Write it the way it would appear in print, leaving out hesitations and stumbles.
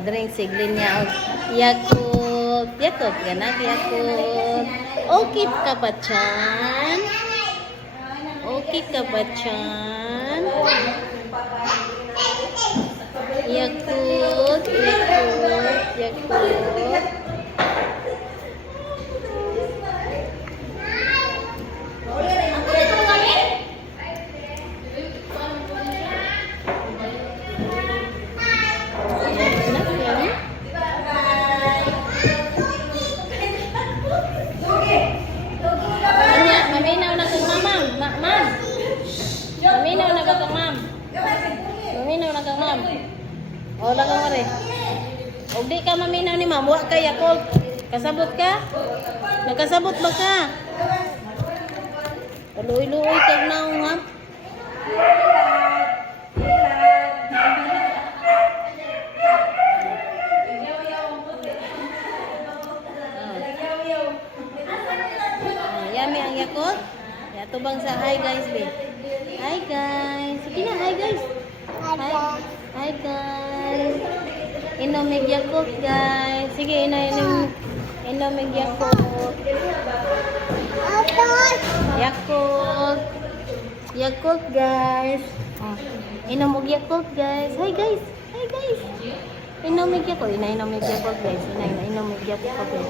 Drink siglin niya og Yakult. Yakult ganag Yakult. Okay ka ba chan? Okay ka ba chan? Yakult, Yakult, Yakult. Maminaw na kang mamam. Ma'am. Maminaw na ba kang ma'am? Maminaw na kang ma'am. O, lang kang mare. O, di ka maminaw ni ma'am. Wa ka, Yakult. Kasabot ka? Nagkasabot ba ka? Luoy-luoy kag naong, ma'am. Yummy ang Yakult. Yatubang sa hi guys, be. Hi guys. Sige na, hi guys. Hi guys. Inomig Yakult guys. Sige, inomig Yakult. Yakult. Yakult guys. Oh. Inomig Yakult guys. Hi guys. Hi guys. Inomig Yakult. Inomig Yakult guys. Inomig Yakult guys.